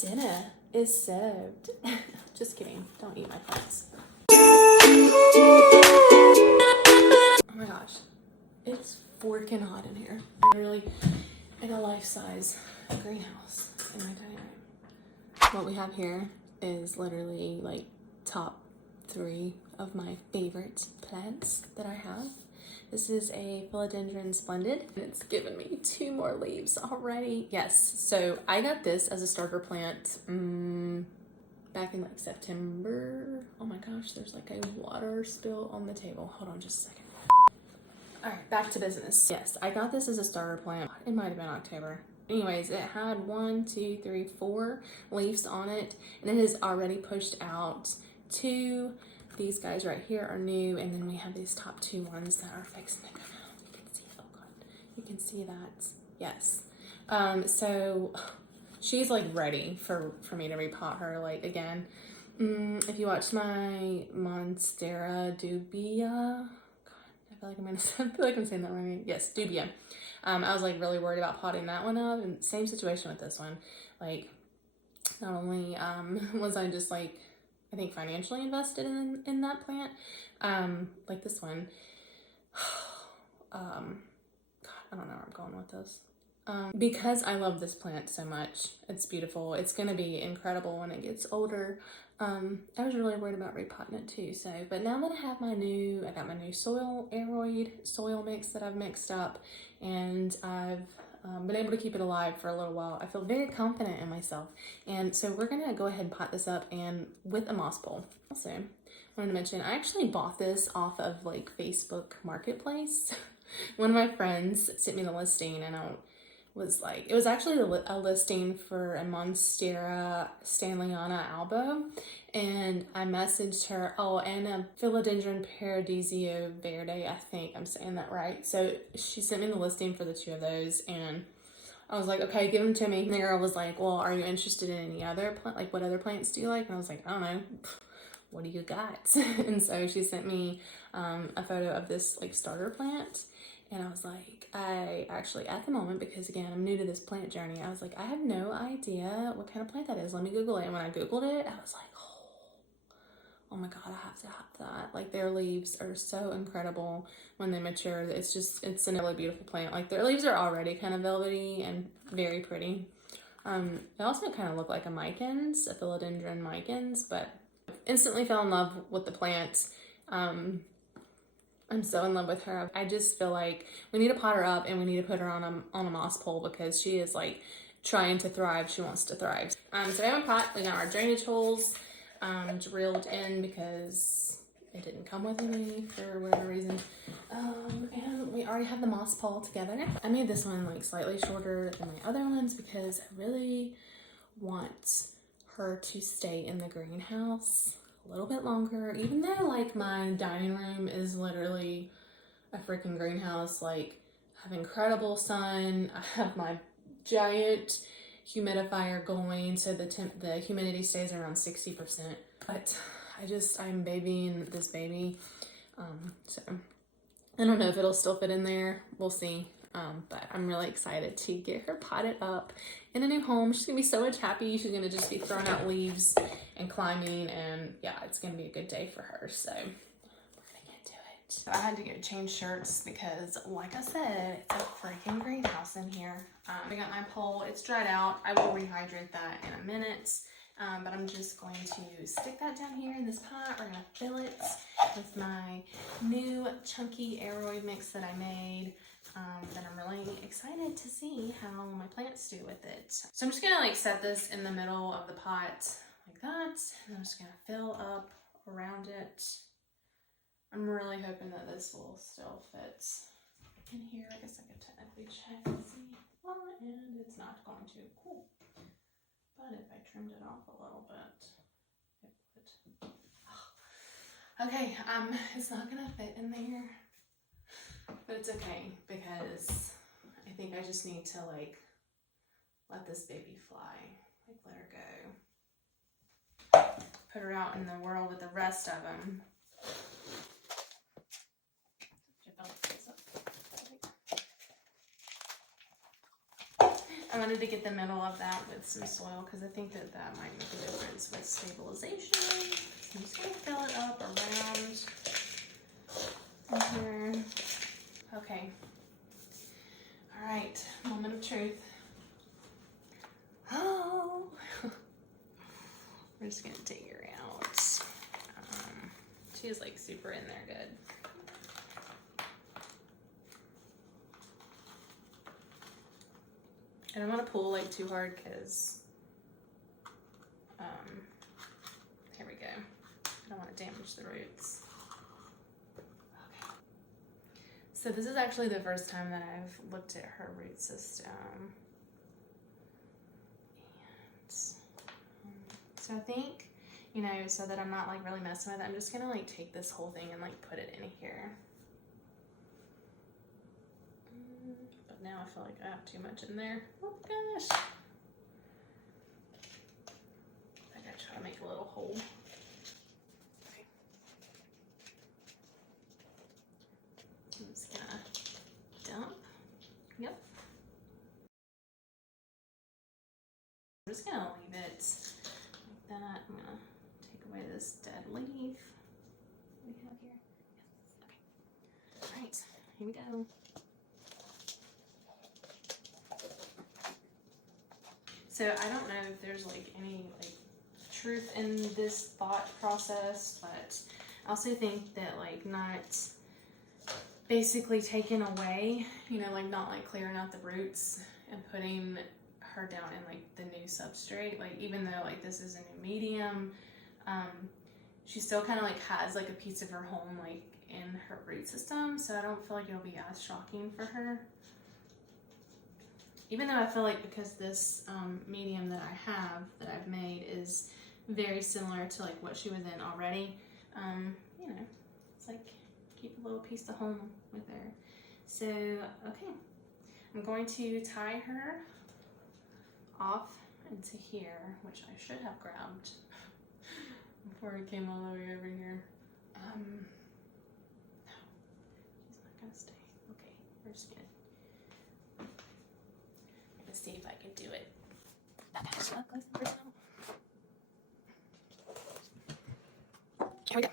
Dinner is served. Just kidding. Don't eat my plants. Oh my gosh. It's forking hot in here. I'm really in a life-size greenhouse in my dining room. What we have here is literally like top 3 of my favorite plants that I have. This is a Philodendron Splendid, and it's given me 2 more leaves already. Yes, so I got this as a starter plant back in like September. Oh my gosh, there's like a water spill on the table. Hold on just a second. All right, back to business. Yes, I got this as a starter plant. It might have been October. Anyways, it had 1, 2, 3, 4 leaves on it, and it has already pushed out 2. These guys right here are new, and then we have these top 2 ones that are fixing to come out. You can see, oh god, you can see that. Yes. So she's like ready for me to repot her, like again. If you watched my Monstera dubia, I feel like I'm saying that wrong. Yes, dubia. I was like really worried about potting that one up, and same situation with this one. Like, not only was I just like, I think financially invested in that plant, like this one. God, I don't know where I'm going with this. Because I love this plant so much, it's beautiful. It's gonna be incredible when it gets older. I was really worried about repotting it too. So, but now that I got my new soil aeroid soil mix that I've mixed up, and I've been able to keep it alive for a little while, I feel very confident in myself. And so we're gonna go ahead and pot this up and with a moss pole. Also, wanted to mention, I actually bought this off of like Facebook Marketplace. One of my friends sent me the listing, and it was actually a listing for a Monstera Stanleyana albo, and I messaged her, and a Philodendron Paradiso Verde, I think I'm saying that right. So she sent me the listing for the 2 of those, and I was like, okay, give them to me. And the girl was like, well, are you interested in any other plant? Like, what other plants do you like? And I was like, I don't know. What do you got? And so she sent me a photo of this like starter plant. And I was like, I actually, at the moment, because again, I'm new to this plant journey, I was like, I have no idea what kind of plant that is. Let me Google it. And when I Googled it, I was like, oh my God, I have to have that. Like, their leaves are so incredible when they mature. It's a really beautiful plant. Like, their leaves are already kind of velvety and very pretty. They also kind of look like a Philodendron micans, but instantly fell in love with the plant. I'm so in love with her. I just feel like we need to pot her up, and we need to put her on a moss pole, because she is like trying to thrive. She wants to thrive. So we have a pot. We got our drainage holes drilled in because it didn't come with any for whatever reason. And we already have the moss pole together. I made this one like slightly shorter than my other ones because I really want her to stay in the greenhouse a little bit longer, even though like my dining room is literally a freaking greenhouse. Like, I have incredible sun. I have my giant humidifier going, so the humidity stays around 60%. But I'm babying this baby, so I don't know if it'll still fit in there. We'll see. But I'm really excited to get her potted up in a new home. She's gonna be so much happy. She's gonna just be throwing out leaves and climbing, and yeah, it's gonna be a good day for her. So we're gonna get to it. So I had to go change shirts because, like I said, it's a freaking greenhouse in here. I got my pole. It's dried out. I will rehydrate that in a minute. But I'm just going to stick that down here in this pot. We're gonna fill it with my new chunky aeroid mix that I made. And I'm really excited to see how my plants do with it. So I'm just gonna like set this in the middle of the pot like that, and I'm just gonna fill up around it. I'm really hoping that this will still fit in here. I guess I could technically check and see. Well, and it's not going to. Cool. But if I trimmed it off a little bit, it would. Oh. Okay, it's not gonna fit in there. But it's okay, because I think I just need to like let this baby fly, like let her go. Put her out in the world with the rest of them. I wanted to get the middle of that with some soil because I think that that might make a difference with stabilization. So I'm just gonna fill it up around here. Okay. All right, moment of truth. Oh, we're just gonna take her out. She's like super in there good. I don't want to pull like too hard because, here we go. I don't want to damage the roots. Okay. So this is actually the first time that I've looked at her root system. And so I think, you know, so that I'm not like really messing with it, I'm just gonna like take this whole thing and like put it in here. But now I feel like I have too much in there. Oh gosh. I gotta try to make a little hole. Okay. I'm just gonna dump. Yep. I'm just gonna leave it like that. I'm gonna take away this dead leaf we have here. Yes. Okay. All right, here we go. So I don't know if there's like any like truth in this thought process, but I also think that like not basically taking away, you know, like not like clearing out the roots and putting her down in like the new substrate, like even though like this is a new medium, she still kind of like has like a piece of her home like in her root system, so I don't feel like it'll be as shocking for her. Even though I feel like because this medium that I have, that I've made, is very similar to like what she was in already, you know, it's like keep a little piece of home with her. So, okay, I'm going to tie her off into here, which I should have grabbed before I came all the way over here. No, she's not gonna stay. Okay, we're just gonna see if I can do it. Here we go.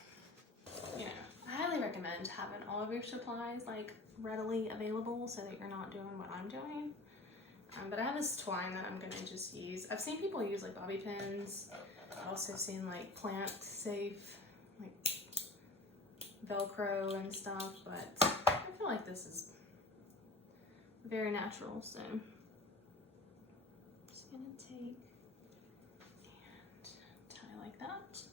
You know, I highly recommend having all of your supplies like readily available so that you're not doing what I'm doing. But I have this twine that I'm gonna just use. I've seen people use like bobby pins. I've also seen like plant safe, like Velcro and stuff, but I feel like this is very natural, so gonna take and tie like that.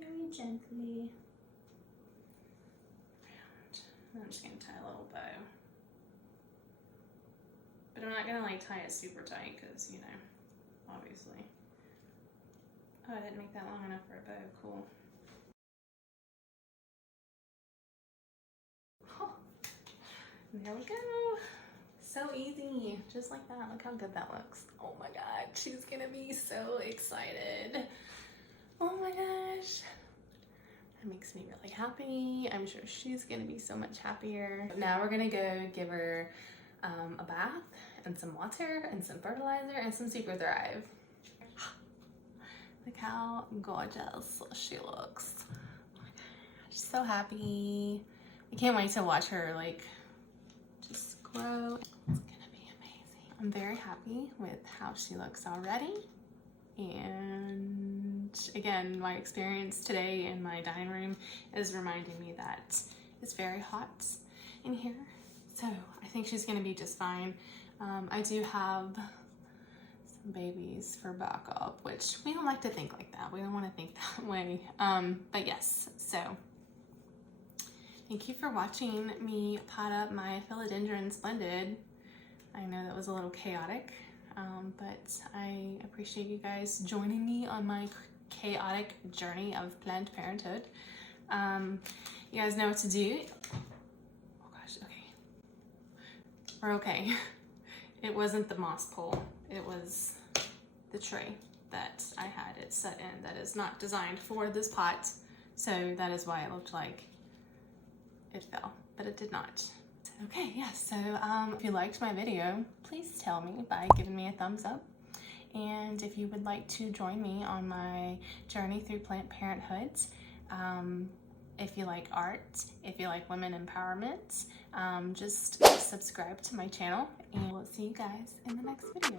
Very gently. And I'm just gonna tie a little bow. But I'm not gonna like tie it super tight because, you know, obviously. Oh, I didn't make that long enough for a bow. Cool. There we go. So easy, just like that. Look how good that looks. Oh my god, she's gonna be so excited. Oh my gosh. That makes me really happy. I'm sure she's gonna be so much happier. Now we're gonna go give her a bath and some water and some fertilizer and some Super Thrive. Look how gorgeous she looks. Oh my gosh, so happy. I can't wait to watch her like just grow. It's gonna be amazing. I'm very happy with how she looks already. And again, my experience today in my dining room is reminding me that it's very hot in here. So I think she's gonna be just fine. I do have some babies for backup, which we don't like to think like that. We don't wanna think that way. But yes, so thank you for watching me pot up my Philodendron Splendid. I know that was a little chaotic, but I appreciate you guys joining me on my chaotic journey of Planned Parenthood. You guys know what to do. Oh gosh, okay. We're okay. It wasn't the moss pole, it was the tray that I had it set in that is not designed for this pot. So that is why it looked like it fell. but it did not. Okay, yeah, so if you liked my video, please tell me by giving me a thumbs up. And if you would like to join me on my journey through plant parenthood, if you like art, if you like women empowerment, just subscribe to my channel, and we'll see you guys in the next video.